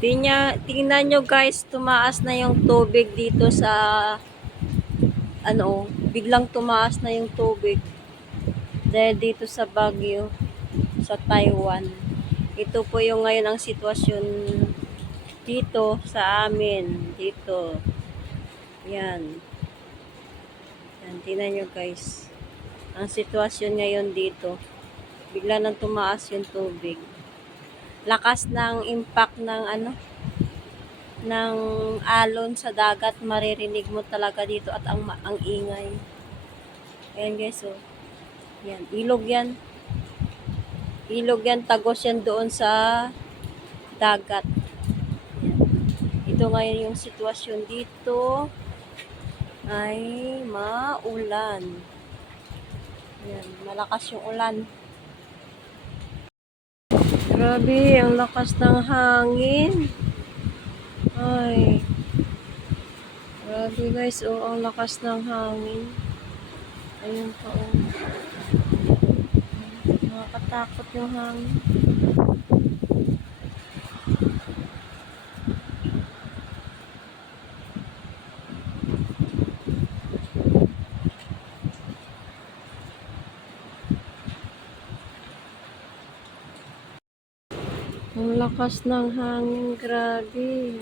Tingnan nyo guys, tumaas na yung tubig dito sa, biglang tumaas na yung tubig. Dahil dito sa Baguio, sa Taiwan. Ito po yung ngayon ang sitwasyon dito sa amin. Dito. Yan. Yan, tingnan nyo guys. Ang sitwasyon ngayon dito. Bigla nang tumaas yung tubig. Lakas ng impact ng ng alon sa dagat, maririnig mo talaga dito at ang ingay. Ayan guys, oh. Yan, ilog yan. Ilog yan, tagos yan doon sa dagat. Yan. Ito ngayon yung sitwasyon dito ay maulan. Yan, malakas yung ulan. Grabe, ang lakas ng hangin. Ay. Grabe guys, oh, ang lakas ng hangin. Ayun pa, oh. Nakakatakot yung hangin. Ang lakas ng hangin, grabe.